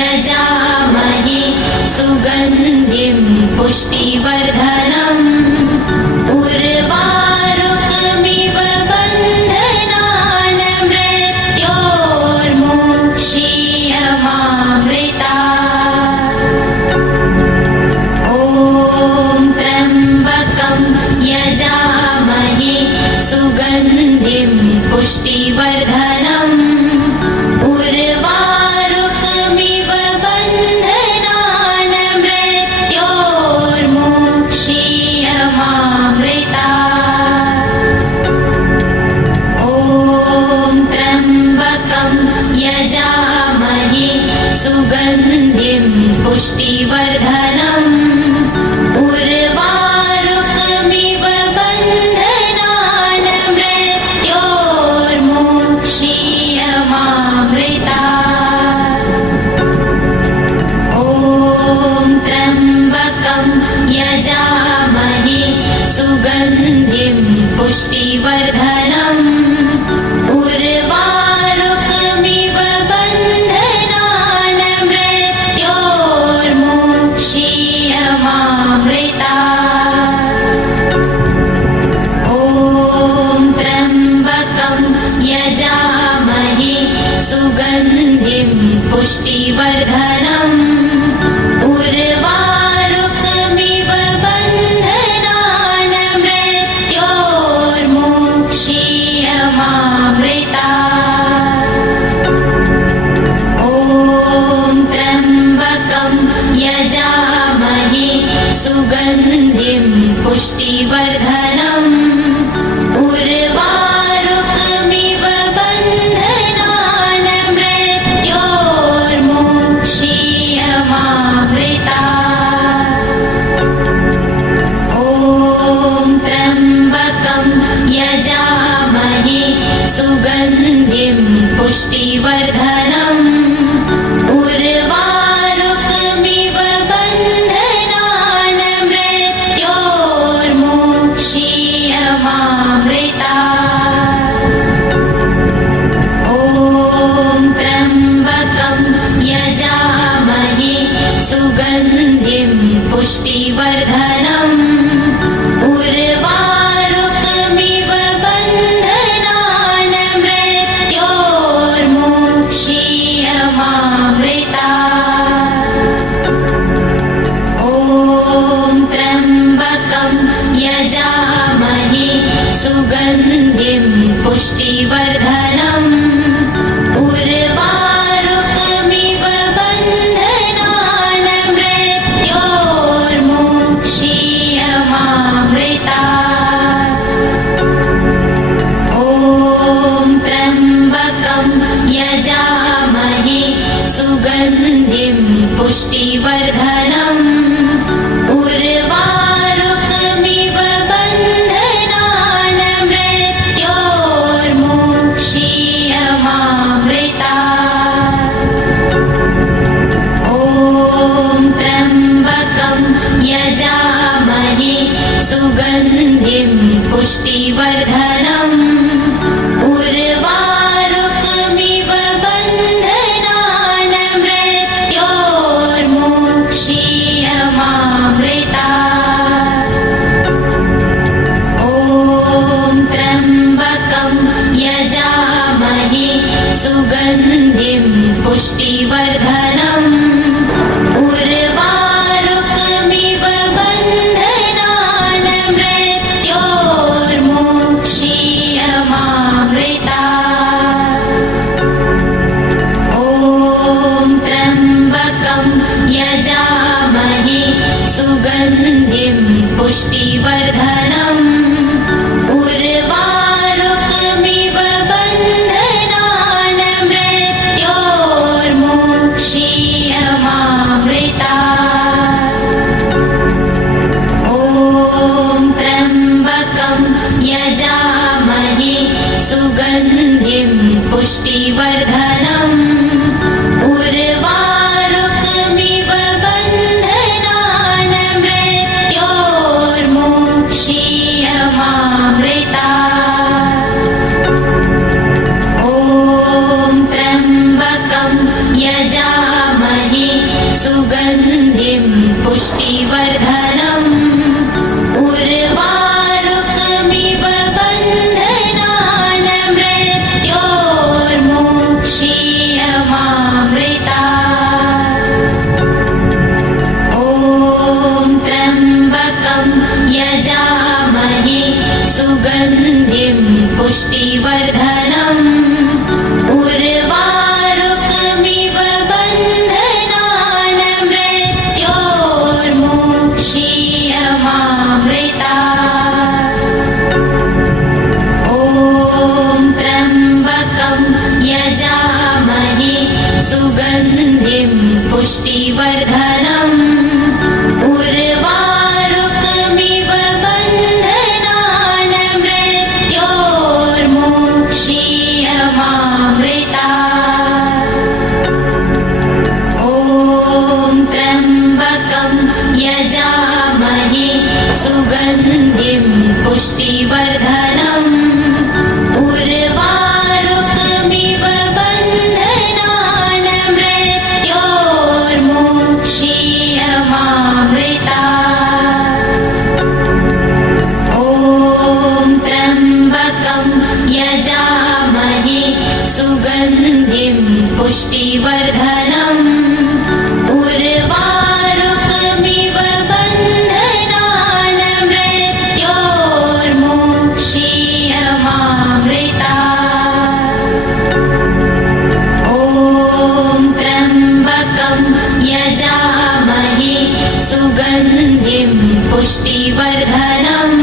यजामहे सुगन्धिं पुष्टिवर्धनम् उर्वारुकमिव बन्धनान् मृत्योर्मुक्षीयमामृतात्। ॐ त्र्यम्बकं यजामहे सुगन्धिं पुष्टिवर्धनम् उर्वारुकमिव बन्धनान् मृत्योर्मुक्षीयमामृतात्। ॐ त्र्यम्बकं यजामहे सुगन्धिं पुष्टिवर्धनम् उर्वारुकमिव बन्धनान् मृत्योर्मुक्षीयमामृतात्। ॐ त्र्यम्बकं यजामहे सुगन्धिं पुष्टिवर्धनम् उर्वारुकमिव बन्धनान् मृत्योर्मुक्षीयमामृतात्। ॐ त्र्यम्बकं यजामहे सुगन्धिं पुष्टिवर्धनम् उर्वारुकमिव बन्धनान् मृत्योर्मुक्षीयमामृतात्। ॐ त्र्यम्बकं यजामहे सुगन्धिं पुष्टिवर्धनम् उर्वारुकमिव बन्धनान् मृत्योर्मुक्षीयमामृतात्। ॐ त्र्यम्बकं यजामहे सुगन्धिं पुष्टिवर्धनम् उर्वारुकमिव बन्धनान् मृत्योर्मुक्षीयमामृतात्। ॐ त्र्यम्बकं यजामहे सुगन्धिं पुष्टिवर्धनम् उर्वारुकमिव बन्धनान् मृत्योर्मुक्षीयमामृतात्। ॐ त्र्यम्बकं यजामहे सुगन्धिं पुष्टिवर्धनम् उर्वारुकमिव बन्धनान् मृत्योर्मुक्षीयमामृतात्। ॐ त्र्यम्बकं यजामहे सुगन्धिं पुष्टिवर्धनम् उर्वारुकमिव बन्धनान् मृत्योर्मुक्षीयमामृतात्। ॐ त्र्यम्बकं यजामहे सुगन्धिं पुष्टिवर्धनम् उर्वारुकमिव बन्धनान् मृत्योर्मुक्षीयमामृतात्। ॐ त्र्यम्बकं यजामहे सुगन्धिं पुष्टिवर्धनम् उर्वारुकमिव बन्धनान् मृत्योर्मुक्षीयमामृतात्। पुष्टिवर्धनम् उर्वारुकमिव बन्धनान् मृत्योर्मुक्षीयमामृतात्। ॐ त्र्यम्बकं यजामहे सुगन्धिं पुष्टिवर्धनम् उर्वारुकमिव बन्धनान् मृत्योर्मुक्षीयमामृतात्। ॐ त्र्यम्बकं यजामहे सुगन्धिं पुष्टिवर्धनम् उर्वारुकमिव बन्धनान् मृत्योर्मुक्षीयमामृतात्। ॐ त्र्यम्बकं यजामहे सुगन्धिं पुष्टिवर्धनम् उर्वारुकमिव बन्धनान् मृत्योर्मुक्षीयमामृतात्। ॐ त्र्यम्बकं यजामहे सुगन्धिं पुष्टिवर्धनम् उर्वारुकमिव बन्धनान् मृत्योर्मुक्षीयमामृतात्। ॐ त्र्यम्बकं यजामहे सुगन्धिं पुष्टिवर्धनम् उर्वारुकमिव बन्धनान् मृत्योर्मुक्षीयमामृतात्। ॐ त्र्यम्बकं यजामहे सुगन्धिं पुष्टिवर्धनम्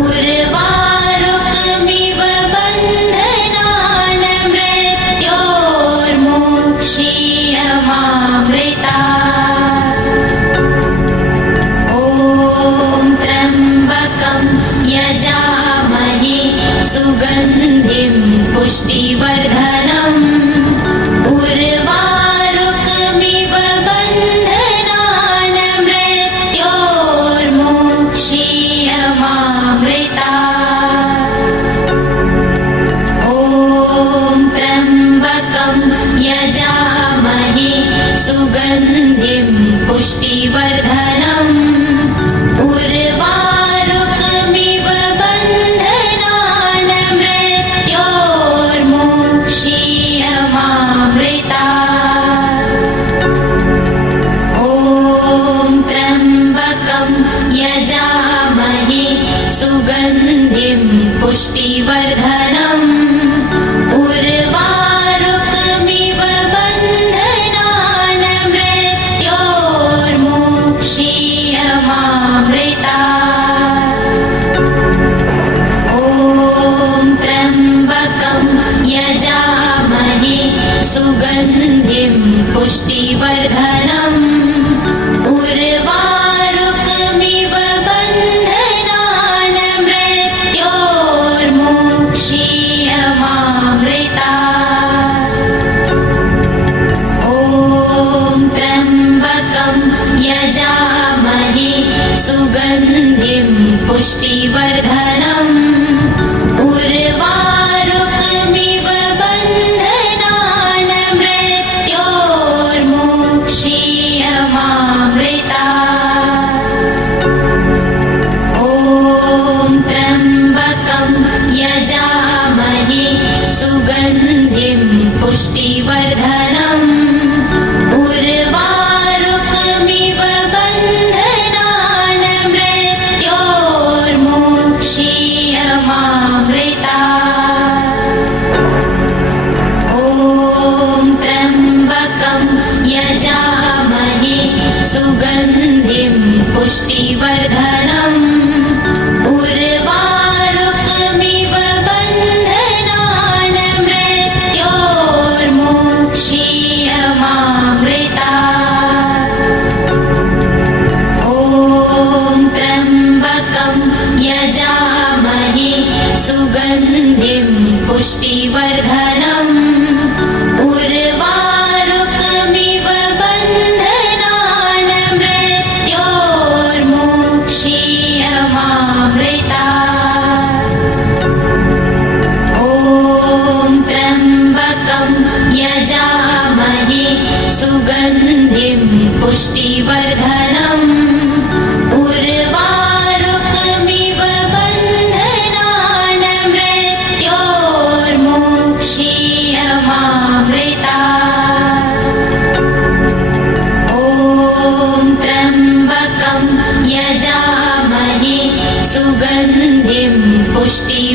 उर्वारुकमिव बन्धनान् मृत्योर्मुक्षीयमामृतात्। ॐ त्र्यम्बकं यजामहे सुगन्धिं पुष्टिवर्धनम् उर्वारुकमिव बन्धनान् मृत्योर्मुक्षीयमामृतात्। ॐ त्र्यम्बकं यजामहे सुगन्धिं पुष्टिवर्धनम् उर्वारुकमिव बन्धनान् मृत्योर्मुक्षीयमामृतात्। ॐ त्र्यम्बकं यजामहे सुगन्धिं पुष्टिवर्धनम् उर्वारुकमिव बन्धनान् मृत्योर्मुक्षीयमामृतात्। ॐ त्र्यम्बकं यजामहे सुगन्धिं पुष्टिवर्धनम् उर्वारुकमिव बन्धनान् मृत्योर्मुक्षीयमामृतात्। ॐ त्र्यम्बकं यजामहे सुगन्धिं पुष्टिवर्धनम् उर्वारुकमिव बन्धनान् मृत्योर्मुक्षीयमामृतात्। ॐ त्र्यम्बकं यजामहे सुगन्धिं पुष्टिवर्धनम् उर्वारुकमिव बन्धनान् मृत्योर्मुक्षीयमामृतात्। ॐ त्र्यम्बकं यजामहे सुगन्धिं पुष्टिवर्धनम् उर्वारुकमिव बन्धनान् मृत्योर्मुक्षीयमामृतात्। ॐ त्र्यम्बकं यजामहे सुगन्धिं पुष्टिवर्धनम्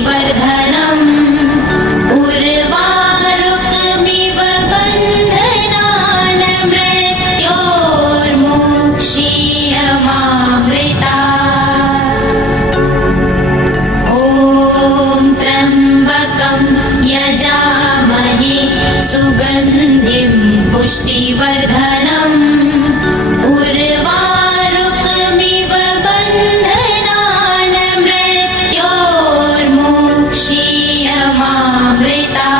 पुष्टिवर्धनम् उर्वारुकमिव बन्धनान् मृत्योर्मुक्षीयमामृता ॐ त्र्यम्बकं यजामहे सुगन्धिं पुष्टिवर्धनम् उर्वारुकमिव बन्धनान् मृत्योर्मुक्षीयमामृता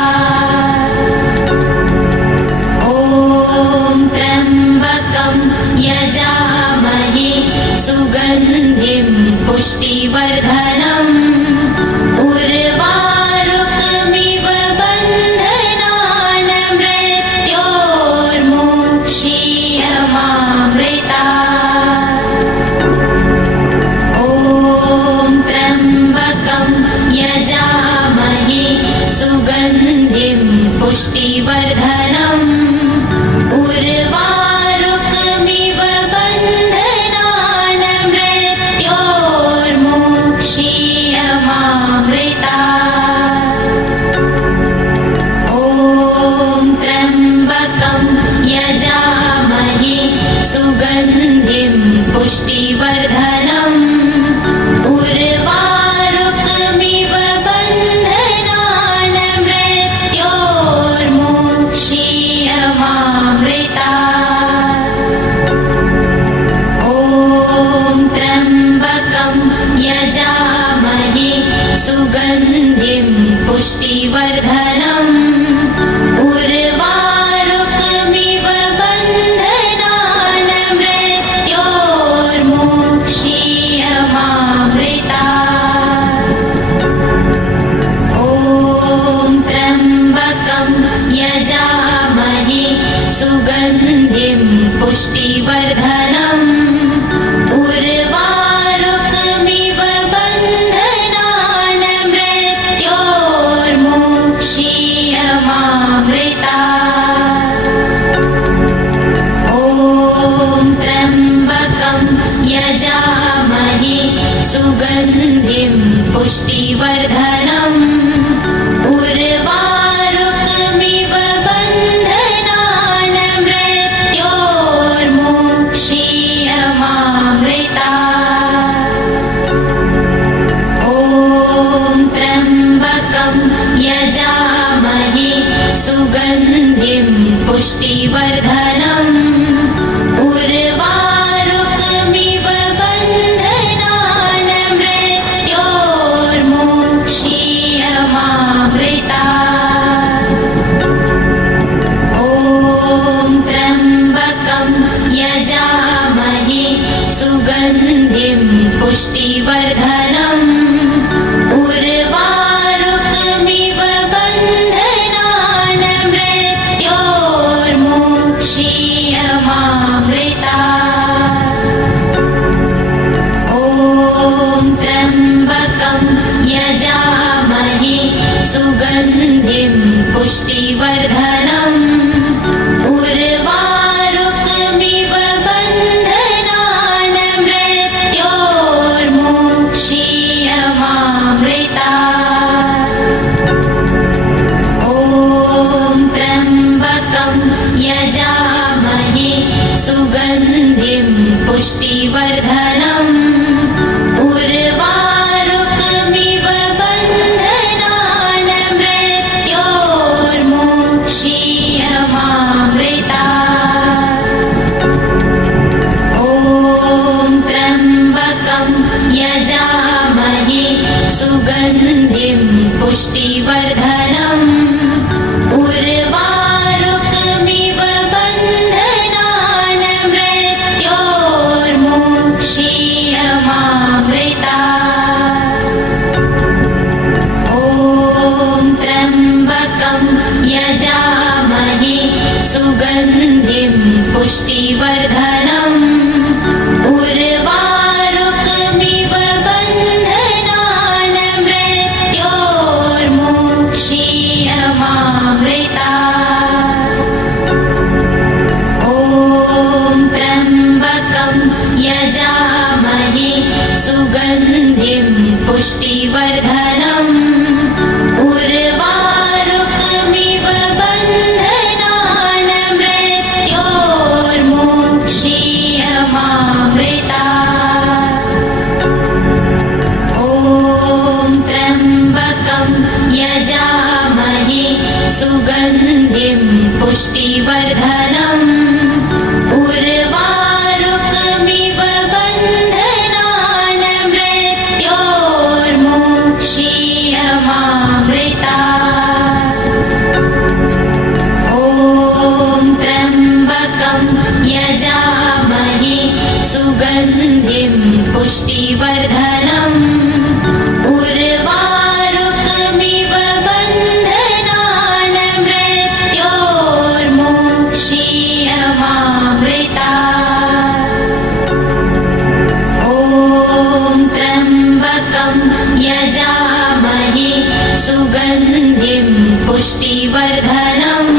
ॐ त्र्यम्बकं यजामहे सुगन्धिं पुष्टिवर्धनम् उर्वारुकमिव बन्धनान् मृत्योर्मुक्षीयमामृता ॐ त्र्यम्बकं यजामहे सुगन्धिं पुष्टिवर्धनम् उर्वारुकमिव बन्धनान् मृत्योर्मुक्षीयमामृता ॐ त्र्यम्बकं यजामहे सुगन्धिं पुष्टिवर्धनम् उर्वारुकमिव बन्धनान् मृत्योर्मुक्षीयमामृता ॐ त्र्यम्बकं यजामहे सुगन्धिं पुष्टिवर्धनम् उर्वारुकमिव बन्धनान् मृत्योर्मुक्षीयमामृता ॐ त्र्यम्बकं यजामहे सुगन्धिं पुष्टिवर्धनम् उर्वारुकमिव बन्धनान् मृत्योर्मुक्षीयमामृता ॐ त्र्यम्बकं यजामहे सुगन्धिं पुष्टिवर्धनम् उर्वारुकमिव बन्धनान् मृत्योर्मुक्षीयमामृता ॐ त्र्यम्बकं यजामहे सुगन्धिं पुष्टिवर्धनम् उर्वारुकमिव बन्धनान् मृत्योर्मुक्षीयमामृता ॐ त्र्यम्बकं यजामहे सुगन्धिं पुष्टिवर्धनम् उर्वारुकमिव बन्धनान् मृत्योर्मुक्षीयमामृता ॐ त्र्यम्बकं यजामहे सुगन्धिं पुष्टिवर्धनम् उर्वारुकमिव बन्धनान् मृत्योर्मुक्षीयमामृता ॐ त्र्यम्बकं यजामहे सुगन्धिं पुष्टिवर्धनम् उर्वारुकमिव बन्धनान् मृत्योर्मुक्षीयमामृता ॐ त्र्यम्बकं यजामहे सुगन्धिं पुष्टिवर्धनम् उर्वारुकमिव बन्धनान् मृत्योर्मुक्षीयमामृता ॐ त्र्यम्बकं यजामहे सुगन्धिं पुष्टिवर्धनम् उर्वारुकमिव बन्धनान् मृत्योर्मुक्षीयमामृता ॐ त्र्यम्बकं यजामहे सुगन्धिं पुष्टिवर्धनम् त्र्यम्बकं यजामहे सुगन्धिं पुष्टिवर्धनम् उर्वारुकमिव बन्धनान् मृत्योर्मुक्षीयमामृतात्। ॐ त्र्यम्बकं यजामहे सुगन्धिं पुष्टिवर्धनम् उर्वारुकमिव बन्धनान् मृत्योर्मुक्षीयमामृतात्। ॐ त्र्यम्बकं यजामहे सुगन्धिं पुष्टिवर्धनम्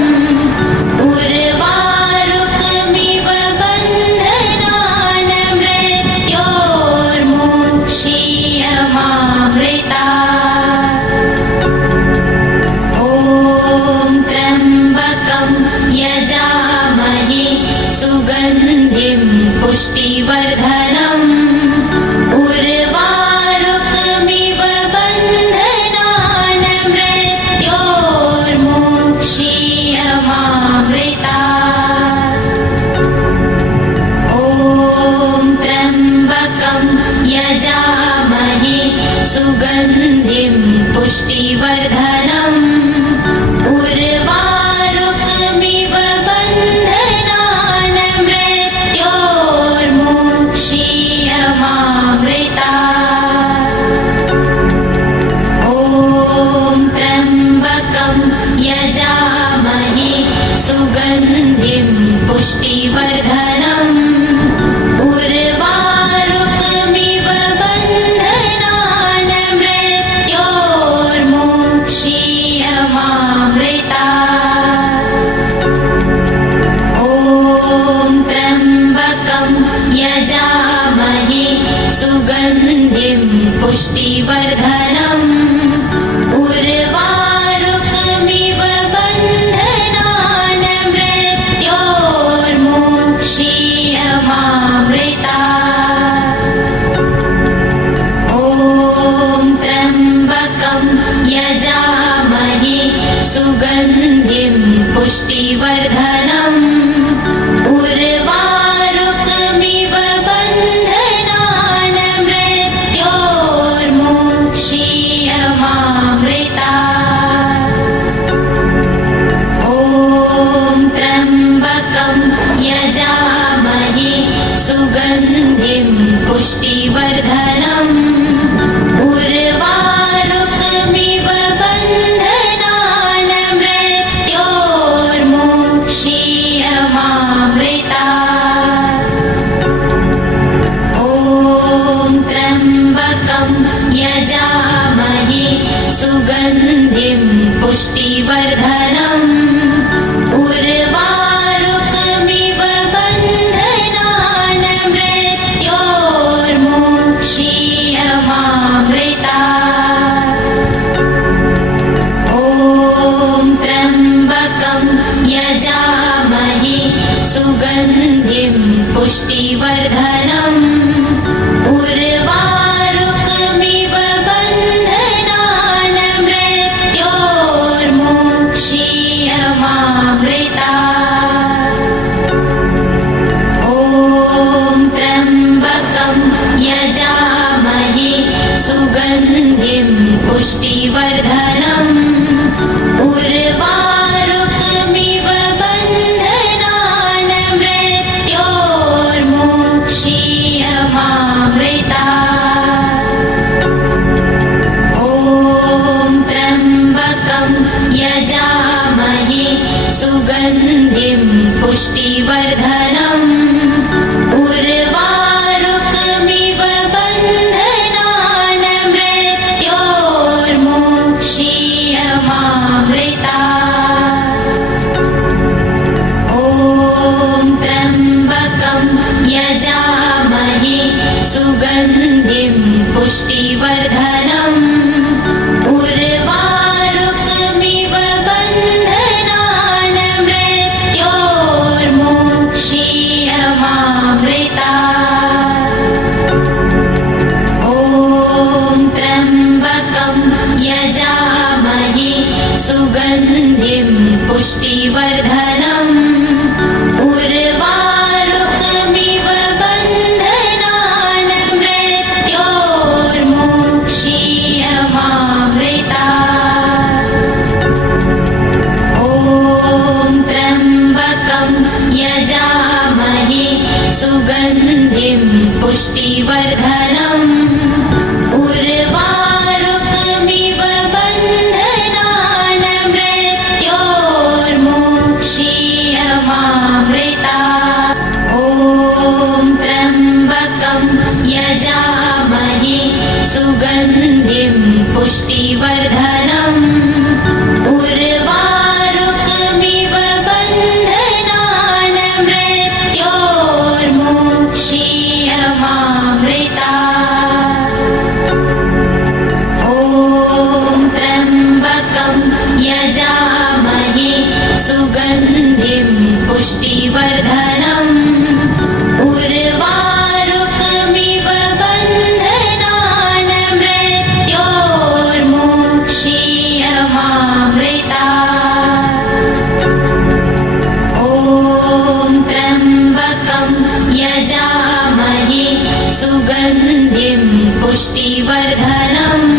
उर्वारुकमिव बन्धनान् मृत्योर्मुक्षीयमामृतात्। ॐ त्र्यम्बकं यजामहे सुगन्धिं पुष्टिवर्धनम् उर्वारुकमिव बन्धनान् मृत्योर्मुक्षीयमामृतात्। ॐ त्र्यम्बकं यजामहे सुगन्धिं पुष्टिवर्धनम् उर्वारुकमिव बन्धनान् मृत्योर्मुक्षीयमामृतात्। ॐ त्र्यम्बकं यजामहे सुगन्धिं पुष्टिवर्धनम् उर्वारुकमिव बन्धनान् मृत्योर्मुक्षीयमामृतात्। ॐ त्र्यम्बकं यजामहे सुगन्धिं पुष्टिवर्धनम् उर्वारुकमिव बन्धनान् मृत्योर्मुक्षीयमामृतात्। ॐ त्र्यम्बकं यजामहे सुगन्धिं पुष्टिवर्धनम् उर्वारुकमिव बन्धनान् मृत्योर्मुक्षीयमामृतात्। ॐ त्र्यम्बकं यजामहे सुगन्धिं पुष्टिवर्धनम् उर्वारुकमिव बन्धनान् मृत्योर्मुक्षीयमामृतात्। ॐ त्र्यम्बकं यजामहे सुगन्धिं पुष्टिवर्धनम् उर्वारुकमिव बन्धनान् मृत्योर्मुक्षीयमामृतात्। ॐ त्र्यम्बकं यजामहे सुगन्धिं पुष्टिवर्धनम् उर्वारुकमिव बन्धनान् मृत्योर्मुक्षीयमामृतात्। ॐ त्र्यम्बकं यजामहे सुगन्धिं पुष्टिवर्धनम् उर्वारुकमिव बन्धनान् मृत्योर्मुक्षीयमामृतात्। ॐ त्र्यम्बकं यजामहे सुगन्धिं पुष्टिवर्धनम् उर्वारुकमिव बन्धनान् मृत्योर्मुक्षीयमामृतात्। सुगन्धिं पुष्टिवर्धनम् उर्वारुकमिव बन्धनान् मृत्योर्मुक्षीयमामृता ॐ त्र्यम्बकं यजामहे सुगन्धिं पुष्टिवर्धनम् उर्वारुकमिव बन्धनान् मृत्योर्मुक्षीयमामृता ॐ त्र्यम्बकं यजामहे सुगन्धिं पुष्टिवर्धनम् उर्वारुकमिव बन्धनान् मृत्योर्मुक्षीयमामृता ॐ त्र्यम्बकं यजामहे सुगन्धिं पुष्टिवर्धनम् उर्वारुकमिव बन्धनान् मृत्योर्मुक्षीयमामृता ॐ त्र्यम्बकं यजामहे सुगन्धिं पुष्टिवर्धनम्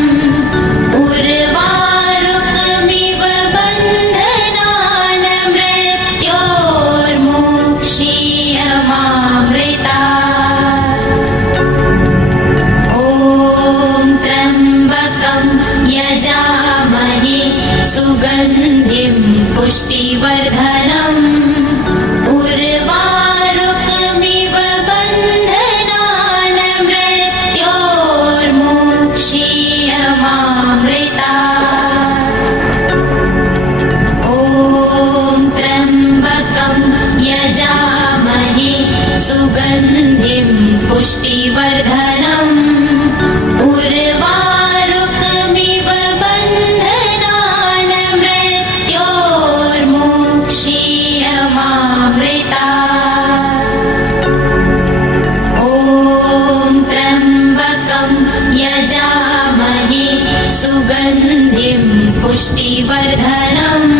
उर्वारुकमिव बन्धनान् मृत्योर्मुक्षीयमामृता ॐ त्र्यम्बकं यजामहे सुगन्धिं पुष्टिवर्धनम् उर्वारुकमिव बन्धनान् मृत्योर्मुक्षीयमामृता ॐ त्र्यम्बकं यजामहे सुगन्धिं पुष्टिवर्धनम् उर्वारुकमिव बन्धनान् मृत्योर्मुक्षीयमामृता ॐ त्र्यम्बकं यजामहे सुगन्धिं पुष्टिवर्धनम्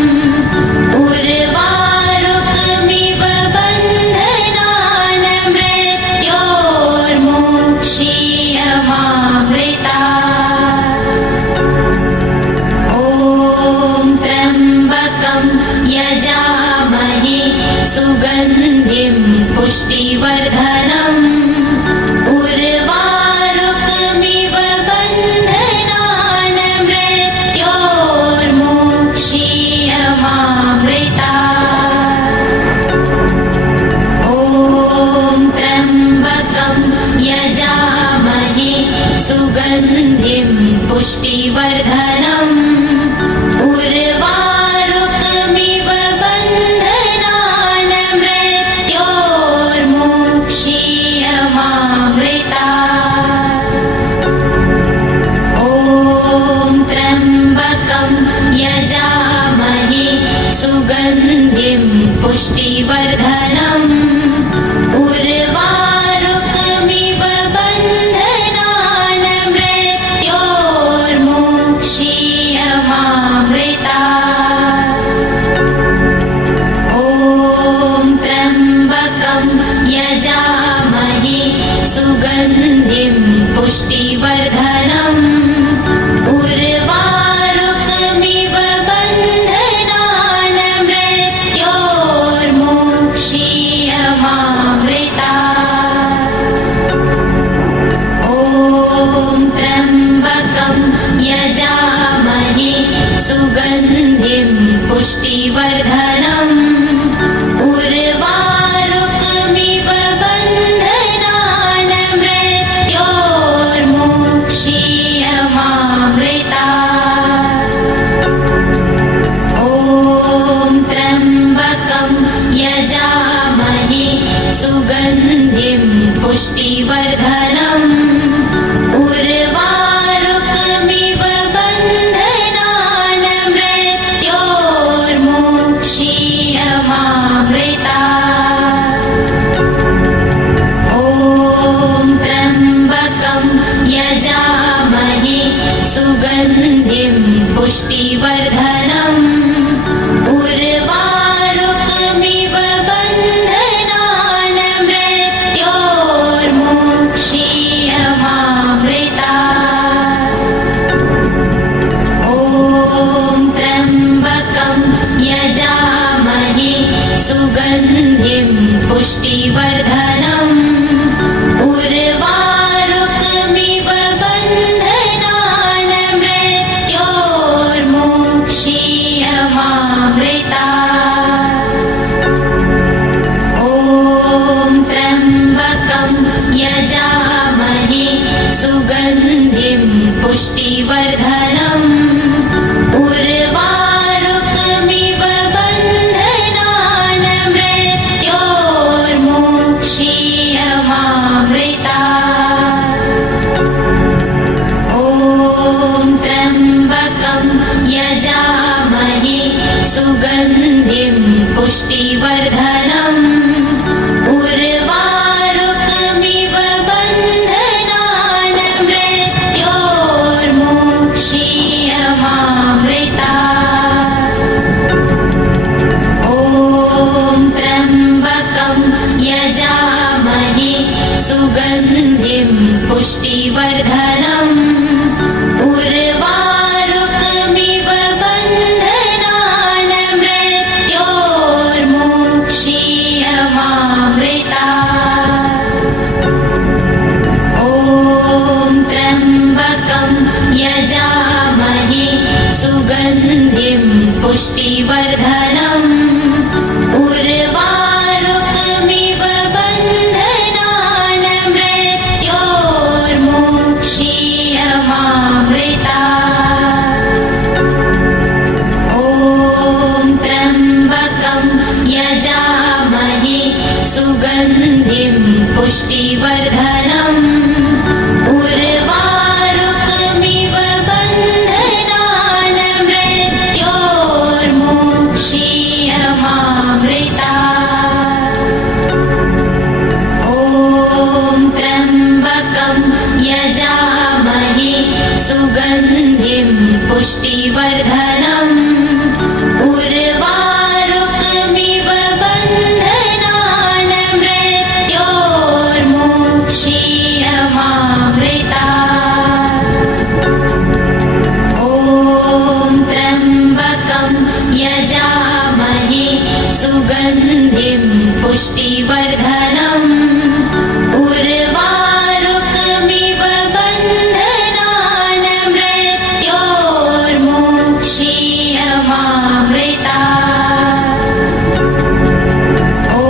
उर्वारुकमिव बन्धनान् मृत्योर्मुक्षीयमामृता ॐ त्र्यम्बकं यजामहे सुगन्धिं पुष्टिवर्धनम् उर्वारुकमिव बन्धनान् मृत्योर्मुक्षीयमामृता ॐ त्र्यम्बकं यजामहे सुगन्धिं पुष्टिवर्धनम् उर्वारुकमिव बन्धनान् मृत्योर्मुक्षीयमामृता ॐ त्र्यम्बकं यजामहे सुगन्धिं पुष्टिवर्धनम् उर्वारुकमिव बन्धनान् मृत्योर्मुक्षीयमामृता ॐ त्र्यम्बकं यजामहे सुगन्धिं पुष्टिवर्धनम् उर्वारुकमिव बन्धनान् मृत्योर्मुक्षीयमामृता ॐ त्र्यम्बकं यजामहे सुगन्धिं पुष्टिवर्धनम् उर्वारुकमिव बन्धनान् मृत्योर्मुक्षीयमामृता ॐ त्र्यम्बकं यजामहे सुगन्धिं पुष्टिवर्धनम् उर्वारुकमिव बन्धनान् मृत्योर्मुक्षीयमामृता ॐ त्र्यम्बकं यजामहे सुगन्धिं पुष्टिवर्धनम् त्र्यम्बकं यजामहे सुगन्धिं पुष्टिवर्धनम् उर्वारुकमिव बन्धनान् मृत्योर्मुक्षीयमामृतात्। ॐ त्र्यम्बकं यजामहे सुगन्धिं पुष्टिवर्धनम् उर्वारुकमिव बन्धनान् मृत्योर्मुक्षीयमामृतात्। ॐ त्र्यम्बकं यजामहे सुगन्धिं पुष्टिवर्धनम् उर्वारुकमिव बन्धनान् मृत्योर्मुक्षीयमामृतात्। ॐ त्र्यम्बकं यजामहे सुगन्धिं पुष्टिवर्धनम् उर्वारुकमिव बन्धनान् मृत्योर्मुक्षीयमामृतात्। ॐ त्र्यम्बकं यजामहे सुगन्धिं पुष्टिवर्धनम् उर्वारुकमिव बन्धनान् मृत्योर्मुक्षीयमामृतात्। ॐ त्र्यम्बकं यजामहे सुगन्धिं पुष्टिवर्धनम् उर्वारुकमिव बन्धनान् मृत्योर्मुक्षीयमामृतात्। ॐ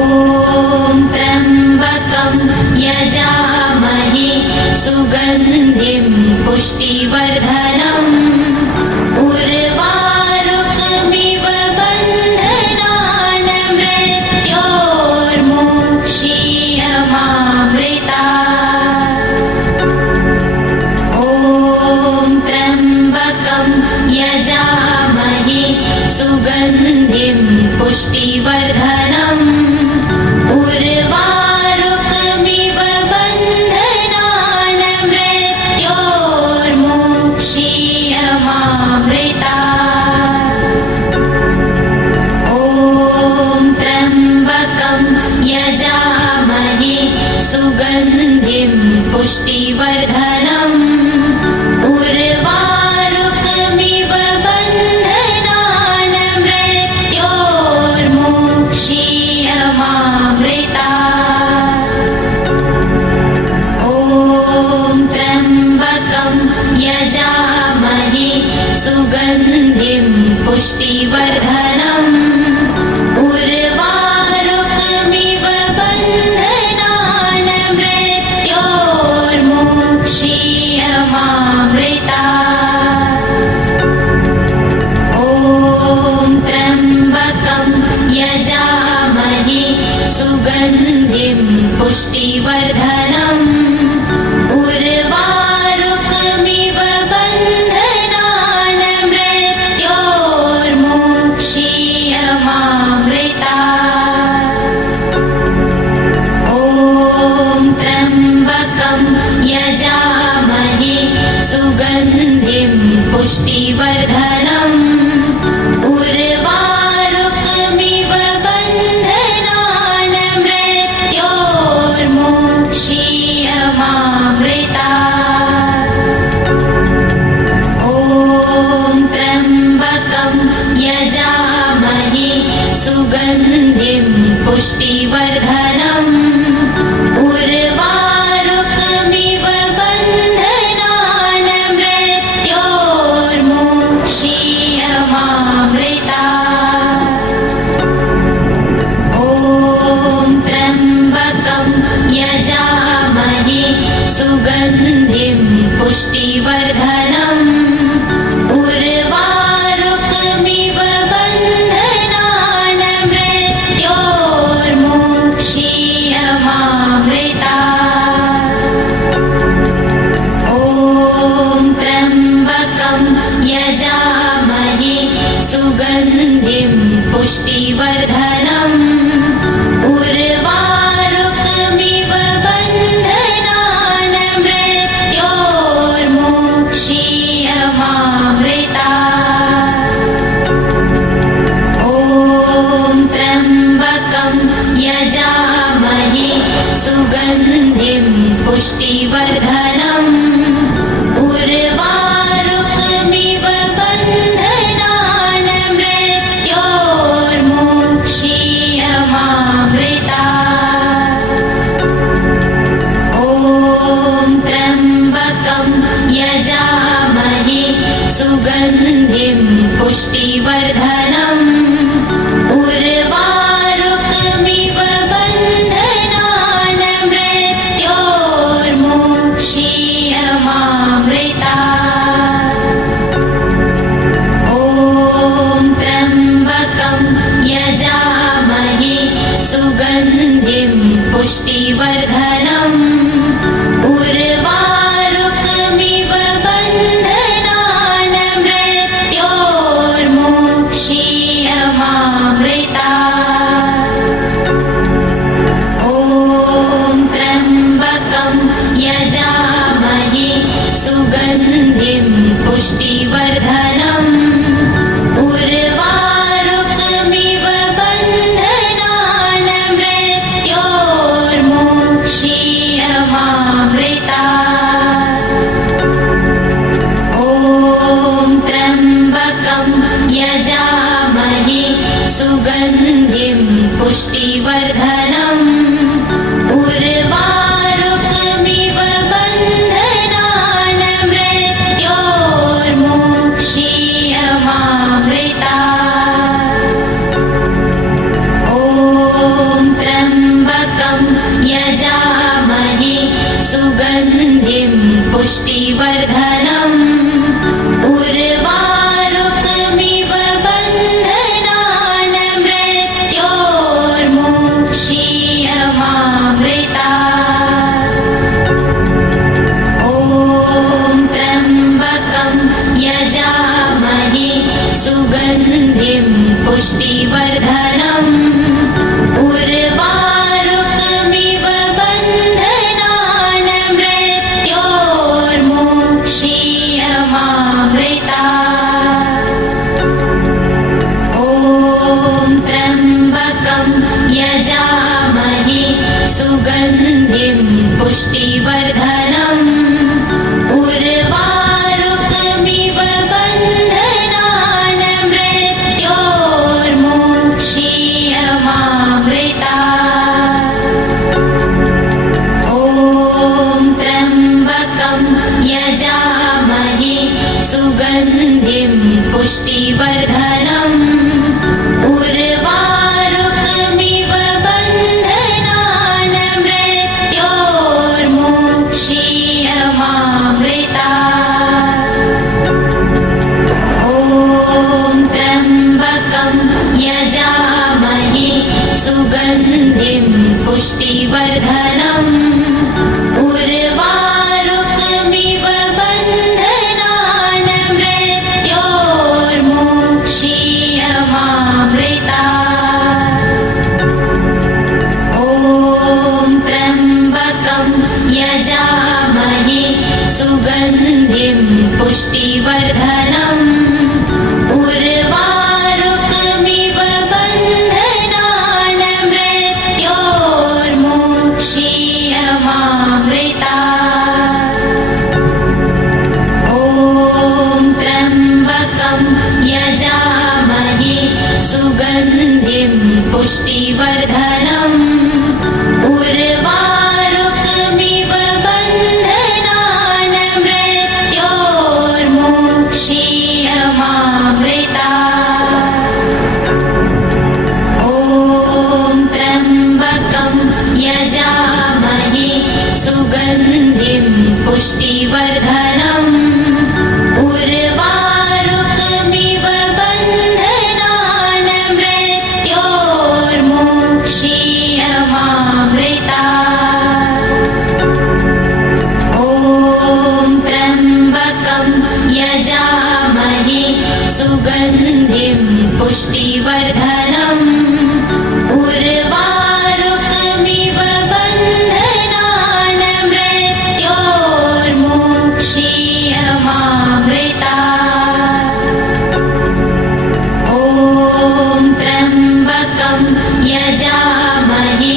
त्र्यम्बकं यजामहे सुगन्धिं पुष्टिवर्धनम् उर्वारुकमिव बन्धनान् मृत्योर्मुक्षीयमामृतात्। ॐ त्र्यम्बकं यजामहे सुगन्धिं पुष्टिवर्धनम् उर्वारुकमिव बन्धनान् मृत्योर्मुक्षीयमामृतात्। ॐ त्र्यम्बकं यजामहे सुगन्धिं पुष्टिवर्धनम् उर्वारुकमिव बन्धनान् मृत्योर्मुक्षीयमामृतात्। ॐ त्र्यम्बकं यजामहे सुगन्धिं पुष्टिवर्धनम् उर्वारुकमिव बन्धनान् मृत्योर्मुक्षीयमामृतात्। ॐ त्र्यम्बकं यजामहे सुगन्धिं पुष्टिवर्धनम् उर्वारुकमिव बन्धनान् मृत्योर्मुक्षीयमामृतात्। सुगन्धिं पुष्टिवर्धनम् उर्वारुकमिव बन्धनान् मृत्योर्मुक्षीयमामृतात्। ॐ त्र्यम्बकं यजामहे सुगन्धिं पुष्टिवर्धनम् उर्वारुकमिव बन्धनान् मृत्योर्मुक्षीयमामृतात्। ॐ त्र्यम्बकं यजामहे सुगन्धिं पुष्टिवर्धनम् उर्वारुकमिव बन्धनान् मृत्योर्मुक्षीयमामृतात्। ॐ त्र्यम्बकं यजामहे सुगन्धिं पुष्टिवर्धनम् उर्वारुकमिव बन्धनान् मृत्योर्मुक्षीयमामृतात्। ॐ त्र्यम्बकं यजामहे सुगन्धिं पुष्टिवर्धनम् उर्वारुकमिव बन्धनान् मृत्योर्मुक्षीयमामृतात्। ॐ त्र्यम्बकं यजामहे सुगन्धिं पुष्टिवर्धनम् उर्वारुकमिव बन्धनान् मृत्योर्मुक्षीयमामृतात्। ॐ त्र्यम्बकं यजामहे सुगन्धिं पुष्टिवर्धनम् उर्वारुकमिव बन्धनान् मृत्योर्मुक्षीयमामृतात्। ॐ त्र्यम्बकं यजामहे सुगन्धिं पुष्टिवर्धनम् उर्वारुकमिव बन्धनान् मृत्योर्मुक्षीयमामृतात्। ॐ त्र्यम्बकं यजामहे सुगन्धिं पुष्टिवर्धनम् उर्वारुकमिव बन्धनान् मृत्योर्मुक्षीयमामृतात्। ॐ त्र्यम्बकं यजामहे सुगन्धिं पुष्टिवर्धनम् उर्वारुकमिव बन्धनान् मृत्योर्मुक्षीयमामृतात्। ॐ त्र्यम्बकं यजामहे सुगन्धिं पुष्टिवर्धनम् उर्वारुकमिव बन्धनान् मृत्योर्मुक्षीयमामृतात्। ॐ त्र्यम्बकं यजामहे सुगन्धिं पुष्टिवर्धनम् उर्वारुकमिव बन्धनान् मृत्योर्मुक्षीयमामृतात्। ॐ त्र्यम्बकं यजामहे सुगन्धिं पुष्टिवर्धनम् उर्वारुकमिव बन्धनान् मृत्योर्मुक्षीयमामृतात्। ॐ त्र्यम्बकं यजामहे सुगन्धिं पुष्टिवर्धनम् उर्वारुकमिव बन्धनान् मृत्योर्मुक्षीयमामृतात्। ॐ त्र्यम्बकं यजामहे सुगन्धिं पुष्टिवर्धनम् उर्वारुकमिव बन्धनान् मृत्योर्मुक्षीयमामृतात्। ॐ त्र्यम्बकं यजामहे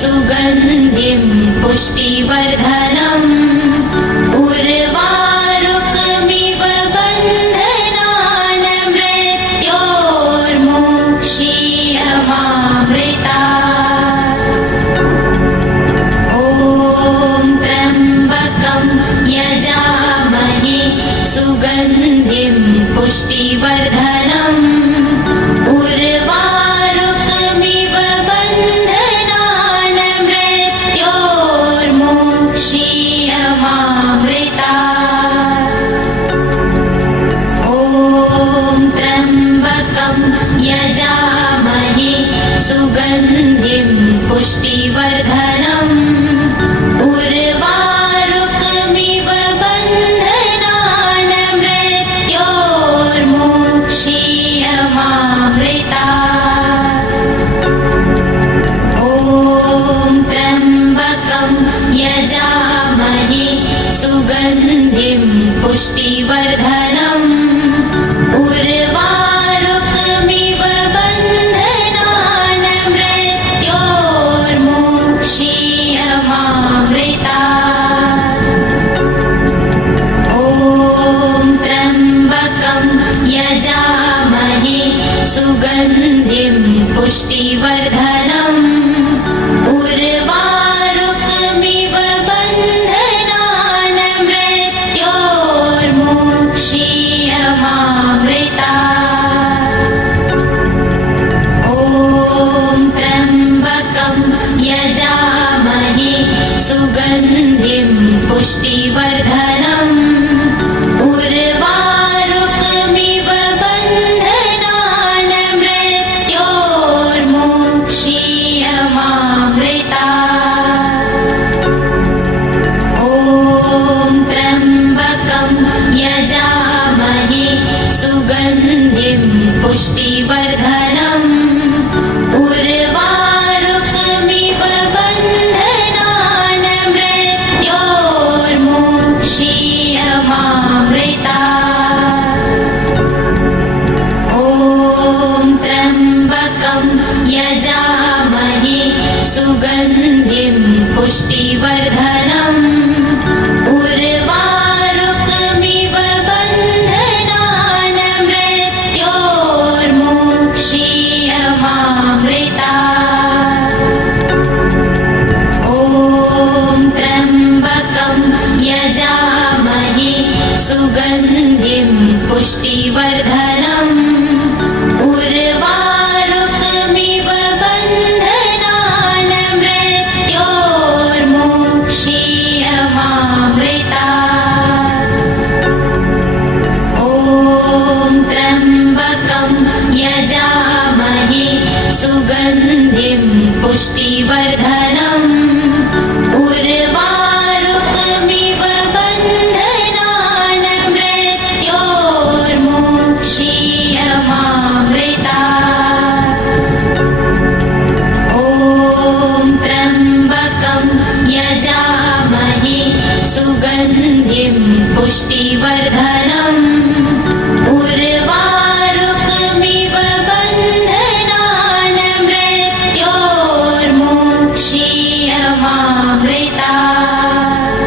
सुगन्धिं पुष्टिवर्धनम् उर्वारुकमिव बन्धनान् मृत्योर्मुक्षीयमामृतात्। ॐ त्र्यम्बकं यजामहे सुगन्धिं पुष्टिवर्धनम् उर्वारुकमिव बन्धनान् मृत्योर्मुक्षीयमामृतात्। ॐ त्र्यम्बकं यजामहे सुगन्धिं पुष्टिवर्धनम् उर्वारुकमिव बन्धनान् मृत्योर्मुक्षीयमामृतात्। ॐ त्र्यम्बकं यजामहे सुगन्धिं पुष्टिवर्धनम् उर्वारुकमिव बन्धनान् मृत्योर्मुक्षीयमामृतात्। ॐ त्र्यम्बकं यजामहे सुगन्धिं पुष्टिवर्धनम् उर्वारुकमिव बन्धनान् मृत्योर्मुक्षीयमामृतात्। ॐ त्र्यम्बकं यजामहे सुगन्धिं पुष्टिवर्धनम् उर्वारुकमिव बन्धनान् मृत्योर्मुक्षीयमामृतात्। ॐ त्र्यम्बकं यजामहे सुगन्धिं पुष्टिवर्धनम् उर्वारुकमिव बन्धनान् मृत्योर्मुक्षीयमामृतात्। ॐ त्र्यम्बकं यजामहे सुगन्धिं पुष्टिवर्धनम् उर्वारुकमिव बन्धनान् मृत्योर्मुक्षीयमामृतात्। ॐ त्र्यम्बकं यजामहे सुगन्धिं पुष्टिवर्धनम् उर्वारुकमिव बन्धनान् मृत्योर्मुक्षीयमामृतात्। ॐ त्र्यम्बकं यजामहे सुगन्धिं पुष्टिवर्धनम् उर्वारुकमिव बन्धनान् मृत्योर्मुक्षीयमामृतात्। ॐ त्र्यम्बकं यजामहे सुगन्धिं पुष्टिवर्धनम् उर्वारुकमिव बन्धनान् मृत्योर्मुक्षीयमामृतात्।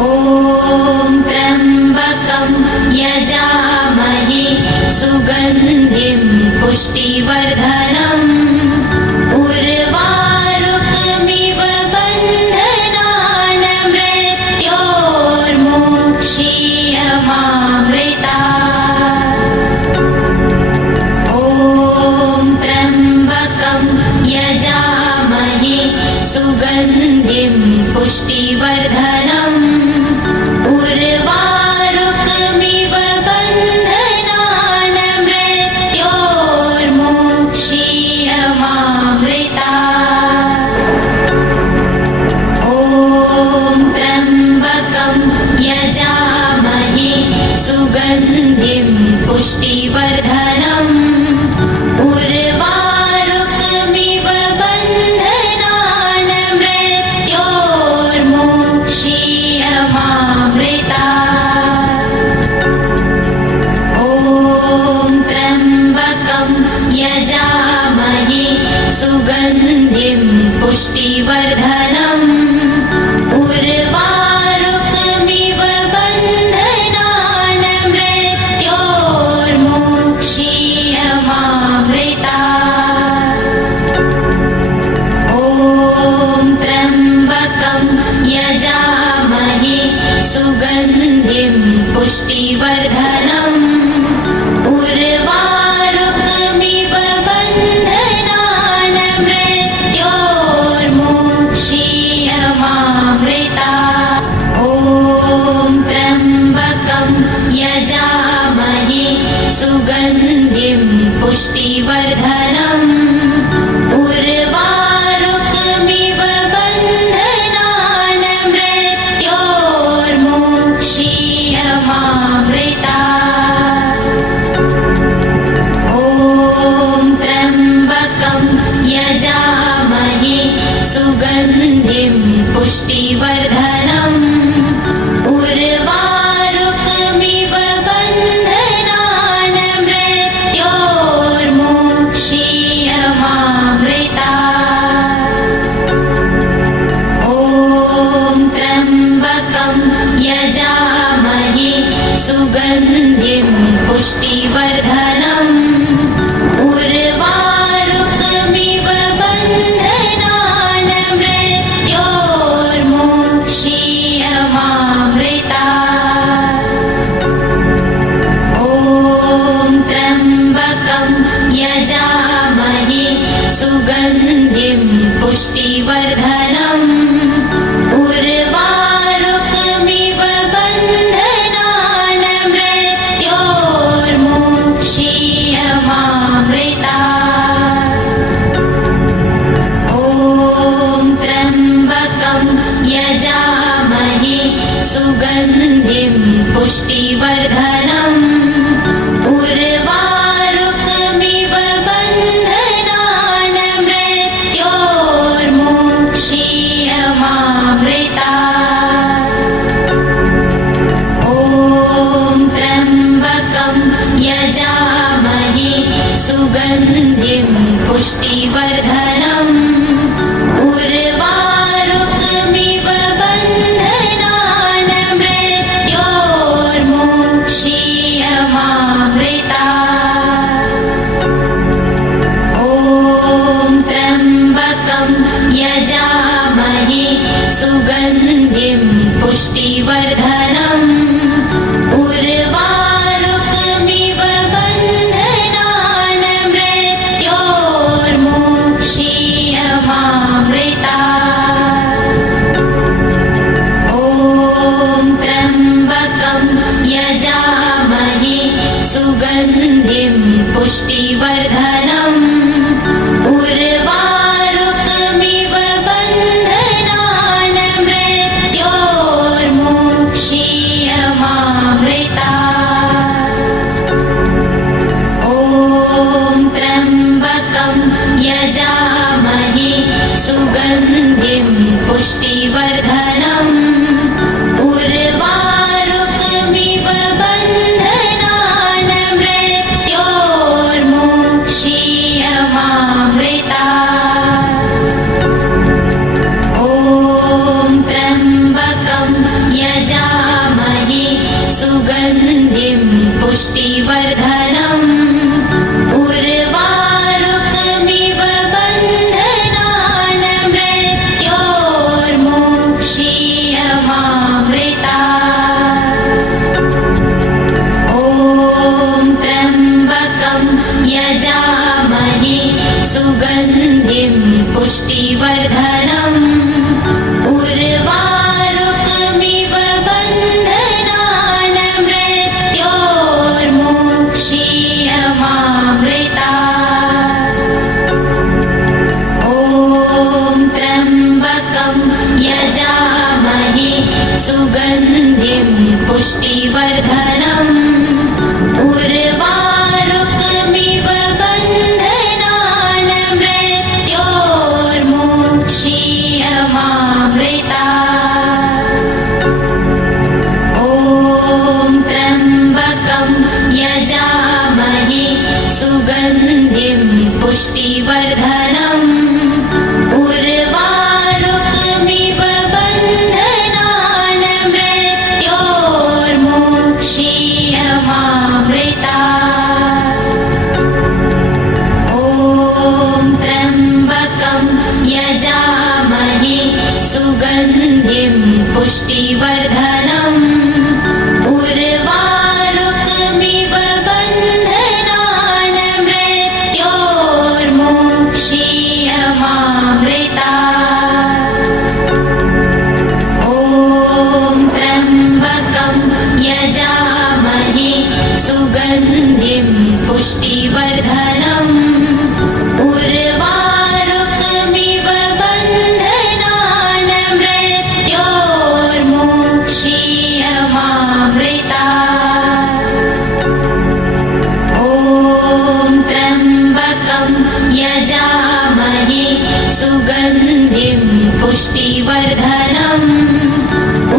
ॐ त्र्यम्बकं यजामहे सुगन्धिं पुष्टिवर्धनम् उर्वारुकमिव बन्धनान् मृत्योर्मुक्षीयमामृतात्। ॐ त्र्यम्बकं यजामहे सुगन्धिं पुष्टिवर्धनम् उर्वारुकमिव बन्धनान् मृत्योर्मुक्षीयमामृतात्। पुष्टिवर्धनम् उर्वारुकमिव बन्धनान् मृत्योर्मुक्षीयमामृता ॐ त्र्यम्बकं यजामहे सुगन्धिं पुष्टिवर्धनम् उर्वारुकमिव बन्धनान् मृत्योर्मुक्षीयमामृता ॐ त्र्यम्बकं यजामहे सुगन्धिं पुष्टिवर्धनम् उर्वारुकमिव बन्धनान् मृत्योर्मुक्षीयमामृता ॐ त्र्यम्बकं यजामहे सुगन्धिं पुष्टिवर्धनम् उर्वारुकमिव बन्धनान् मृत्योर्मुक्षीयमामृता ॐ त्र्यम्बकं यजामहे सुगन्धिं पुष्टिवर्धनम् उर्वारुकमिव बन्धनान् मृत्योर्मुक्षीयमामृता ॐ त्र्यम्बकं यजामहे सुगन्धिं पुष्टिवर्धनम् उर्वारुकमिव बन्धनान् मृत्योर्मुक्षीयमामृता ॐ त्र्यम्बकं यजामहे सुगन्धिं पुष्टिवर्धनम् उर्वारुकमिव बन्धनान् मृत्योर्मुक्षीयमामृता ॐ त्र्यम्बकं यजामहे सुगन्धिं पुष्टिवर्धनम् उर्वारुकमिव बन्धनान् मृत्योर्मुक्षीयमामृता ॐ त्र्यम्बकं यजामहे सुगन्धिं पुष्टिवर्धनम् उर्वारुकमिव बन्धनान् मृत्योर्मुक्षीयमामृता ॐ त्र्यम्बकं यजामहे सुगन्धिं पुष्टिवर्धनम् उर्वारुकमिव बन्धनान् मृत्योर्मुक्षीयमामृता ॐ त्र्यम्बकं यजामहे सुगन्धिं पुष्टिवर्धनम् उर्वारुकमिव बन्धनान् मृत्योर्मुक्षीयमामृता ॐ त्र्यम्बकं यजामहे सुगन्धिं पुष्टिवर्धनम् उर्वारुकमिव बन्धनान् मृत्योर्मुक्षीयमामृता ॐ त्र्यम्बकं यजामहे सुगन्धिं पुष्टिवर्धनम् उर्वारुकमिव बन्धनान् मृत्योर्मुक्षीयमामृता ॐ त्र्यम्बकं यजामहे सुगन्धिं पुष्टिवर्धनम् उर्वारुकमिव बन्धनान् मृत्योर्मुक्षीयमामृता ॐ त्र्यम्बकं यजामहे सुगन्धिं पुष्टिवर्धनम् उर्वा सुगन्धिं पुष्टिवर्धनम् उर्वारुकमिव बन्धनान् मृत्योर्मुक्षीयमामृतात्। ॐ त्र्यम्बकं यजामहे सुगन्धिं पुष्टिवर्धनम् उर्वारुकमिव बन्धनान् मृत्योर्मुक्षीयमामृतात्। ॐ त्र्यम्बकं यजामहे सुगन्धिं पुष्टिवर्धनम् उर्वारुकमिव बन्धनान् मृत्योर्मुक्षीयमामृतात्। ॐ त्र्यम्बकं यजामहे सुगन्धिं पुष्टिवर्धनम्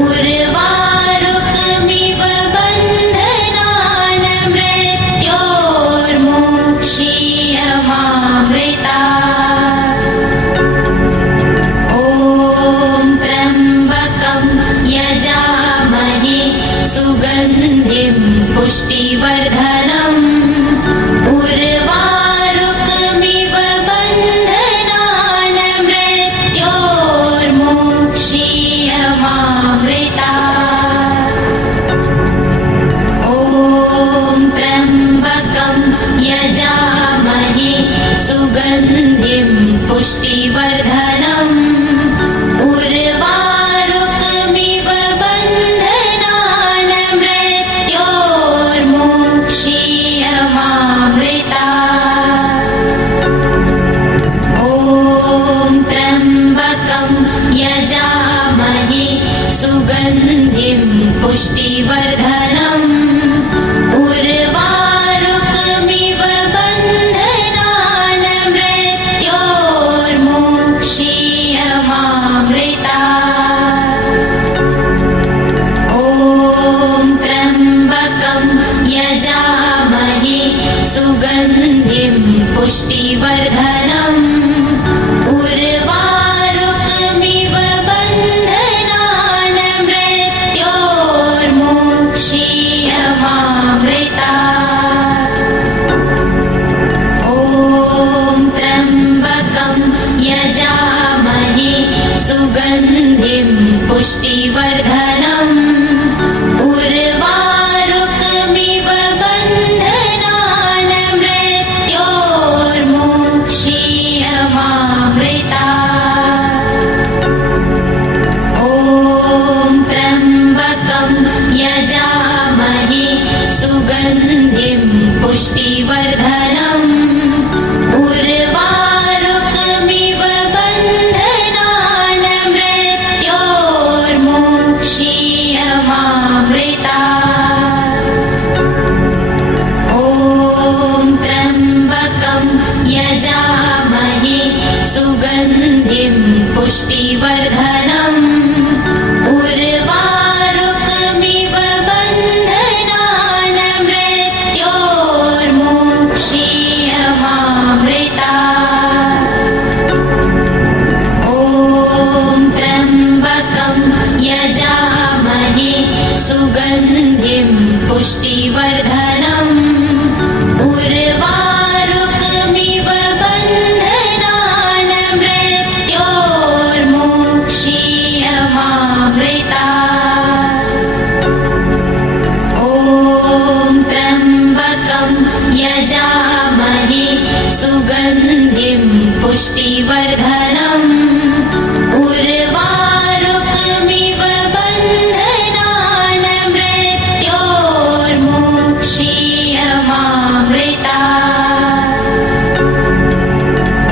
उर्वारुकमिव बन्धनान् मृत्योर्मुक्षीयमामृतात्। ॐ त्र्यम्बकं यजामहे सुगन्धिं पुष्टिवर्धनम् उर्वारुकमिव बन्धनान् मृत्योर्मुक्षीयमामृतात्। ॐ त्र्यम्बकं यजामहे सुगन्धिं पुष्टिवर्धनम् उर्वारुकमिव बन्धनान् मृत्योर्मुक्षीयमामृतात्। ॐ त्र्यम्बकं यजामहे सुगन्धिं पुष्टिवर्धनम् उर्वारुकमिव बन्धनान् मृत्योर्मुक्षीयमामृतात्। ॐ त्र्यम्बकं यजामहे सुगन्धिं पुष्टिवर्धनम् उर्वारुकमिव बन्धनान् मृत्योर्मुक्षीयमामृतात्। ॐ त्र्यम्बकं यजामहे सुगन्धिं पुष्टिवर्धनम् उर्वारुकमिव बन्धनान् मृत्योर्मुक्षीयमामृतात्। ॐ त्र्यम्बकं यजामहे सुगन्धिं पुष्टिवर्धनम् उर्वारुकमिव बन्धनान् मृत्योर्मुक्षीयमामृतात्। ॐ त्र्यम्बकं यजामहे सुगन्धिं पुष्टिवर्धनम् उर्वारुकमिव बन्धनान् मृत्योर्मुक्षीयमामृतात्। ॐ त्र्यम्बकं यजामहे सुगन्धिं पुष्टिवर्धनम् उर्वारुकमिव बन्धनान् मृत्योर्मुक्षीयमामृतात्। ॐ त्र्यम्बकं यजामहे सुगन्धिं पुष्टिवर्धनम् उर्वारुकमिव बन्धनान् मृत्योर्मुक्षीयमामृतात्।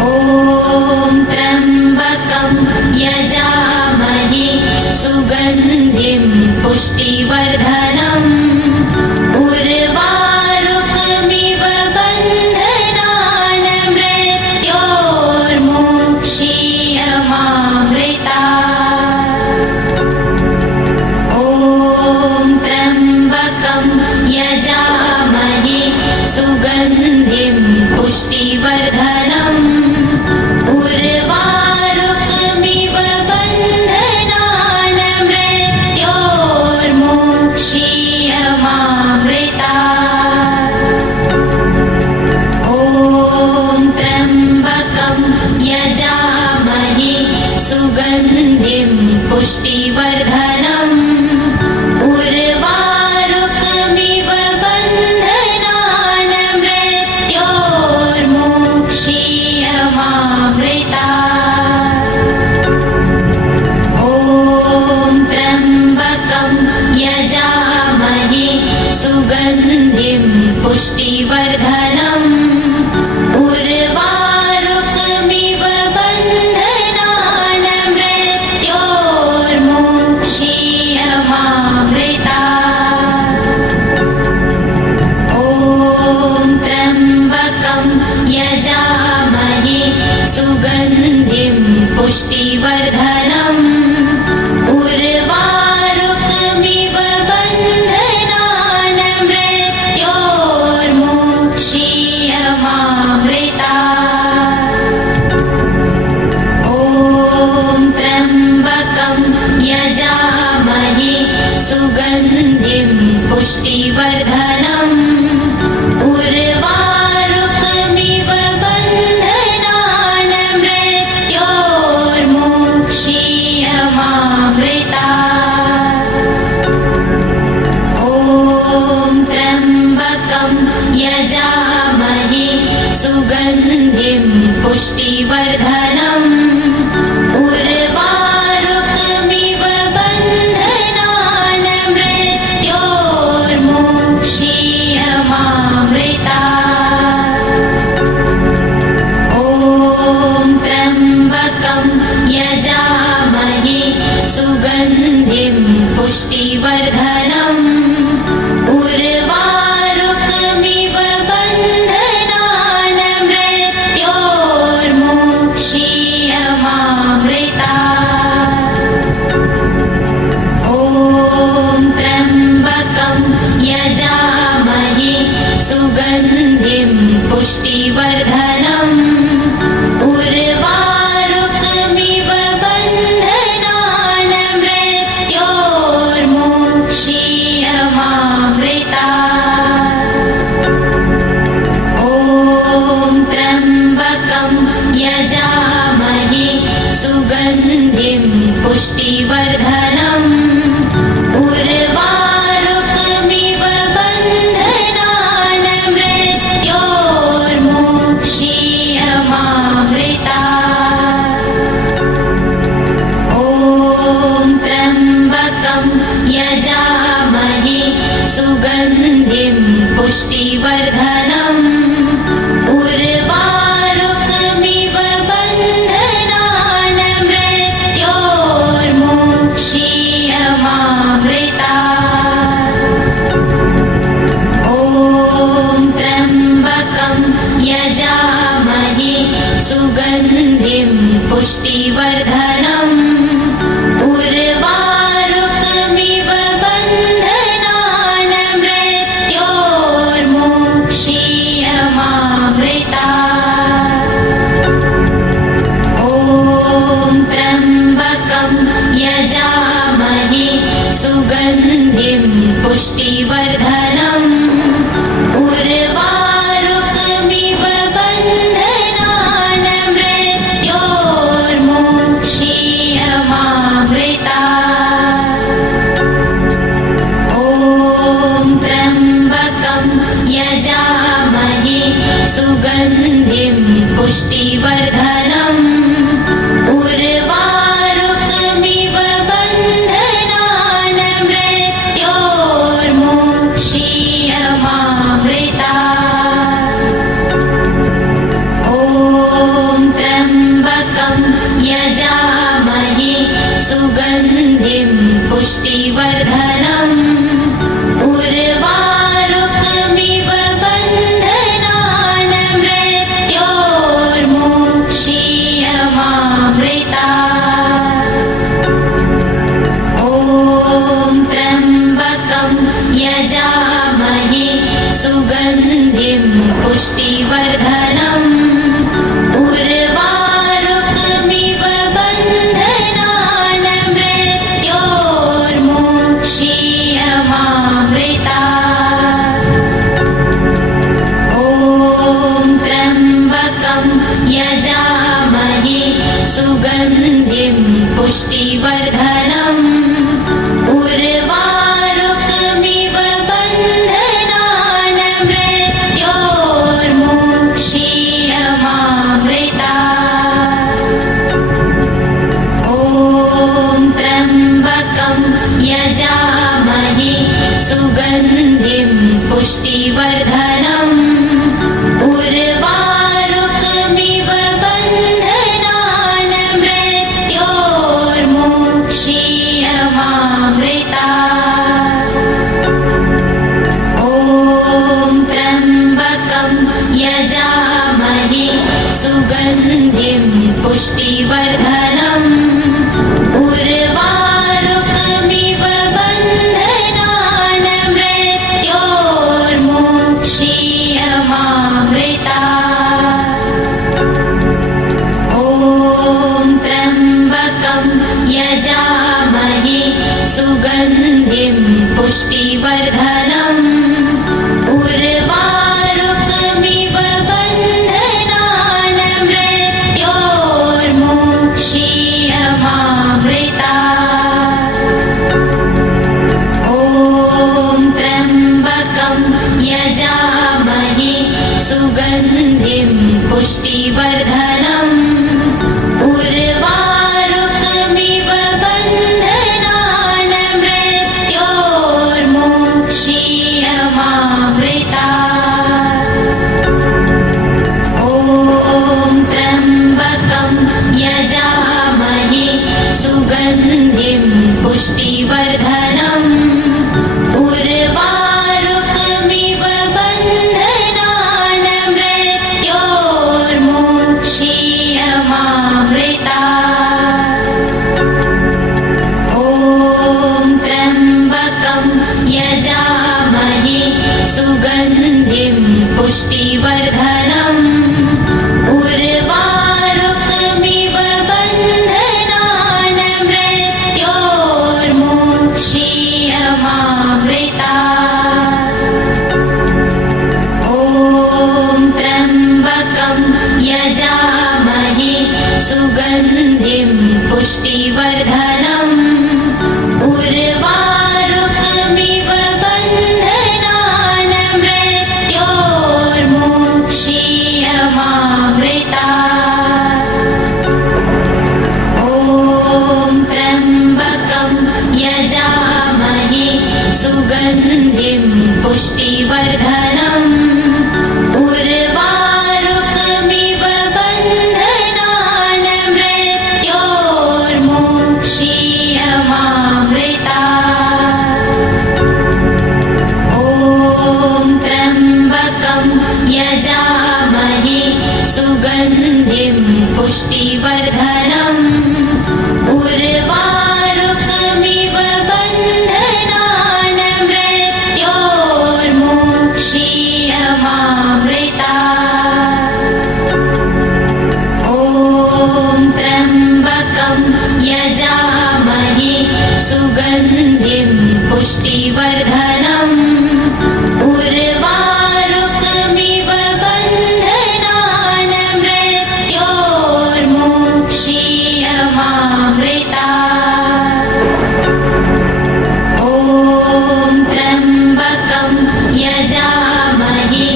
ॐ त्र्यम्बकं यजामहे सुगन्धिं पुष्टिवर्धनम् उर्वारुकमिव बन्धनान् मृत्योर्मुक्षीयमामृतात्। ॐ त्र्यम्बकं यजामहे सुगन्धिं पुष्टिवर्धनम् उर्वारुकमिव बन्धनान् मृत्योर्मुक्षीयमामृता ॐ त्र्यम्बकं यजामहे सुगन्धिं पुष्टिवर्धनम् उर्वारुकमिव बन्धनान् मृत्योर्मुक्षीयमामृता ॐ त्र्यम्बकं यजामहे सुगन्धिं पुष्टिवर्धनम् उर्वारुकमिव बन्धनान् मृत्योर्मुक्षीयमामृता ॐ त्र्यम्बकं यजामहे सुगन्धिं पुष्टिवर्धनम् उर्वारुकमिव बन्धनान् मृत्योर्मुक्षीयमामृता ॐ त्र्यम्बकं यजामहे सुगन्धिं पुष्टिवर्धनम् उर्वारुकमिव बन्धनान् मृत्योर्मुक्षीयमामृता ॐ त्र्यम्बकं यजामहे सुगन्धिं पुष्टिवर्धनम् उर्वारुकमिव बन्धनान् मृत्योर्मुक्षीयमामृता ॐ त्र्यम्बकं यजामहे सुगन्धिं पुष्टिवर्धनम् उर्वारुकमिव बन्धनान् मृत्योर्मुक्षीयमामृता ॐ त्र्यम्बकं यजामहे सुगन्धिं पुष्टिवर्धनम् उर्वारुकमिव बन्धनान् मृत्योर्मुक्षीयमामृता ॐ त्र्यम्बकं यजामहे सुगन्धिं पुष्टिवर्धनम् उर्वारुकमिव बन्धनान् मृत्योर्मुक्षीयमामृता ॐ त्र्यम्बकं यजामहे सुगन्धिं पुष्टिवर्धनम् उर्वारुकमिव बन्धनान् मृत्योर्मुक्षीयमामृता ॐ त्र्यम्बकं यजामहे सुगन्धिं पुष्टिवर्धनम् उर्वारुकमिव बन्धनान् मृत्योर्मुक्षीयमामृता ॐ त्र्यम्बकं यजामहे सुगन्धिं पुष्टिवर्धनम् उर्वारुकमिव बन्धनान् मृत्योर्मुक्षीयमामृता ॐ त्र्यम्बकं यजामहे सुगन्धिं पुष्टिवर्धनम् उर्वारुकमिव बन्धनान् मृत्योर्मुक्षीयमामृता ॐ त्र्यम्बकं यजामहे सुगन्धिं पुष्टिवर्धनम् उर्वारुकमिव बन्धनान् मृत्योर्मुक्षीयमामृता सुगन्धिं पुष्टिवर्धनम् उर्वारुकमिव बन्धनान् मृत्योर्मुक्षीयमामृता ॐ त्र्यम्बकं यजामहे सुगन्धिं पुष्टिवर्धनम् उर्वारुकमिव बन्धनान् मृत्योर्मुक्षीयमामृता ॐ त्र्यम्बकं यजामहे सुगन्धिं पुष्टिवर्धनम् उर्वारुकमिव बन्धनान् मृत्योर्मुक्षीयमामृता ॐ त्र्यम्बकं यजामहे सुगन्धिं पुष्टिवर्धनम् उर्वारुकमिव बन्धनान् मृत्योर्मुक्षीयमामृता ॐ त्र्यम्बकं यजामहे सुगन्धिं पुष्टिवर्धनम् उर्वारुकमिव बन्धनान् मृत्योर्मुक्षीयमामृता ॐ त्र्यम्बकं यजामहे सुगन्धिं पुष्टिवर्धनम् उर्वारुकमिव बन्धनान् मृत्योर्मुक्षीयमामृता ॐ त्र्यम्बकं यजामहे सुगन्धिं पुष्टिवर्धनम् उर्वारुकमिव बन्धनान् मृत्योर्मुक्षीयमामृता ॐ त्र्यम्बकं यजामहे सुगन्धिं पुष्टिवर्धनम् उर्वारुकमिव बन्धनान् मृत्योर्मुक्षीयमामृता ॐ त्र्यम्बकं यजामहे सुगन्धिं पुष्टिवर्धनम् उर्वारुकमिव बन्धनान् मृत्योर्मुक्षीयमामृता ॐ त्र्यम्बकं यजामहे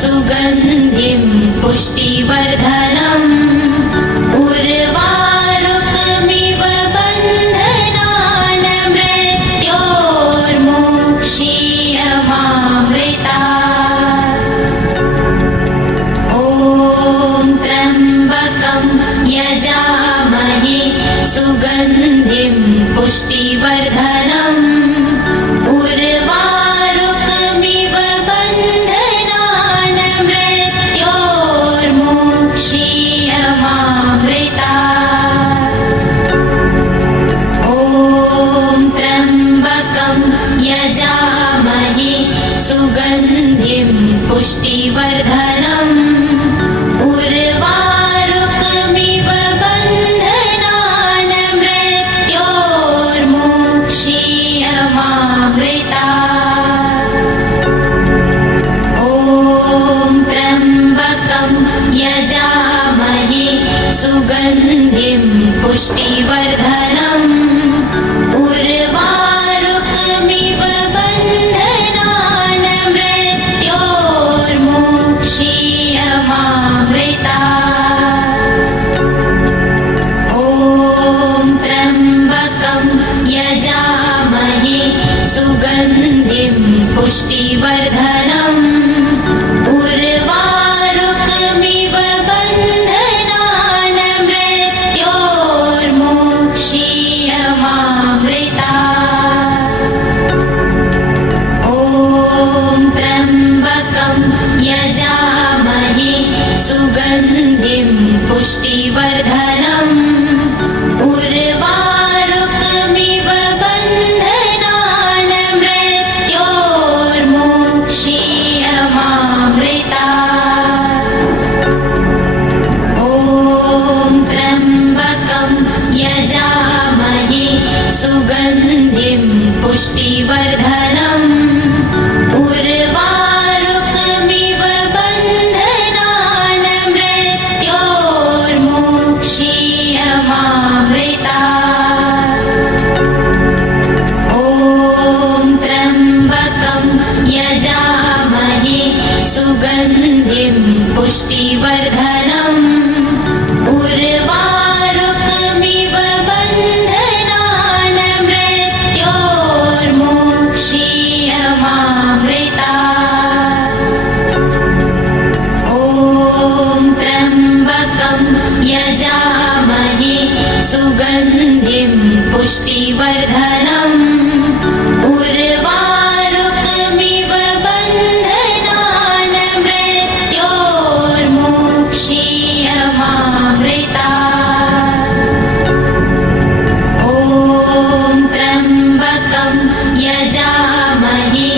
सुगन्धिं पुष्टिवर्धनम् उर्वारुकमिव बन्धनान् मृत्योर्मुक्षीयमामृता ॐ त्र्यम्बकं यजामहे सुगन्धिं पुष्टिवर्धनम् उर्वारुकमिव बन्धनान् मृत्योर्मुक्षीयमामृता ॐ त्र्यम्बकं यजामहे सुगन्धिं पुष्टिवर्धनम् उर्वारुकमिव बन्धनान् मृत्योर्मुक्षीयमामृता ॐ त्र्यम्बकं यजामहे सुगन्धिं पुष्टिवर्धनम् उर्वारुकमिव बन्धनान् मृत्योर्मुक्षीयमामृता सुगन्धिं पुष्टिवर्धनम् उर्वारुकमिव बन्धनान् मृत्योर्मुक्षीयमामृतात्। ॐ त्र्यम्बकं यजामहे सुगन्धिं पुष्टिवर्धनम् उर्वारुकमिव बन्धनान् मृत्योर्मुक्षीयमामृतात्। ॐ त्र्यम्बकं यजामहे सुगन्धिं पुष्टिवर्धनम् उर्वारुकमिव बन्धनान् मृत्योर्मुक्षीयमामृतात्। ॐ त्र्यम्बकं यजामहे सुगन्धिं पुष्टिवर्धनम् उर्वारुकमिव बन्धनान् मृत्योर्मुक्षीयमामृतात्। ॐ त्र्यम्बकं यजामहे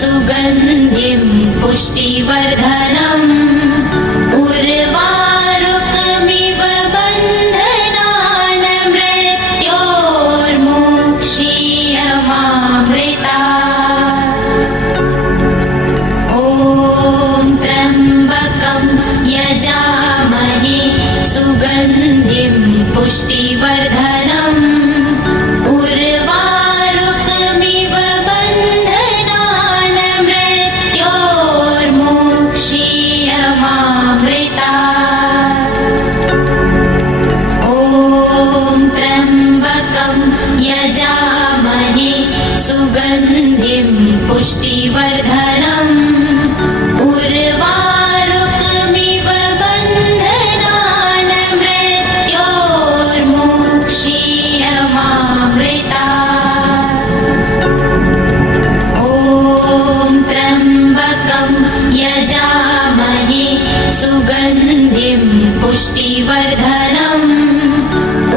सुगन्धिं पुष्टिवर्धनम् उर्वारुकमिव बन्धनान् मृत्योर्मुक्षीयमामृतात्। ॐ त्र्यम्बकं यजामहे सुगन्धिं पुष्टिवर्धनम् उर्वारुकमिव बन्धनान् मृत्योर्मुक्षीयमामृतात्। ॐ त्र्यम्बकं यजामहे सुगन्धिं पुष्टिवर्धनम् उर्वारुकमिव बन्धनान् मृत्योर्मुक्षीयमामृतात्। ॐ त्र्यम्बकं यजामहे सुगन्धिं पुष्टिवर्धनम्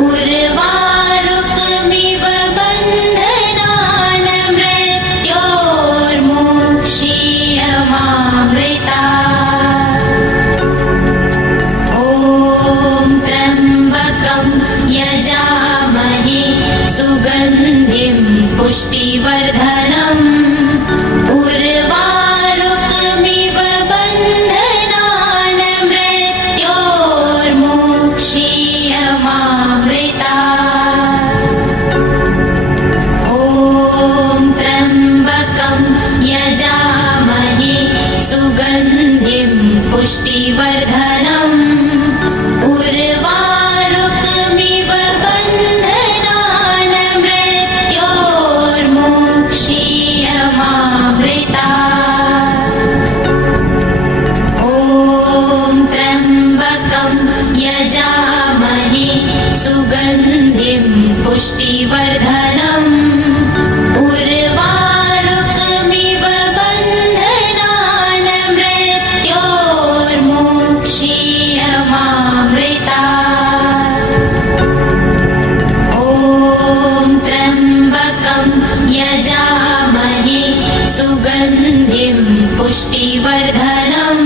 उर्वारुकमिव बन्धनान् मृत्योर्मुक्षीयमामृतात्। ॐ त्र्यम्बकं यजामहे सुगन्धिं पुष्टिवर्धनम् उर्वारुकमिव बन्धनान् मृत्योर्मुक्षीयमामृतात्। ॐ त्र्यम्बकं यजामहे सुगन्धिं पुष्टिवर्धनम् उर्वारुकमिव बन्धनान् मृत्योर्मुक्षीयमामृतात्। ॐ त्र्यम्बकं यजामहे सुगन्धिं पुष्टिवर्धनम् उर्वारुकमिव बन्धनान् मृत्योर्मुक्षीयमामृतात्। ॐ त्र्यम्बकं यजामहे सुगन्धिं पुष्टिवर्धनम्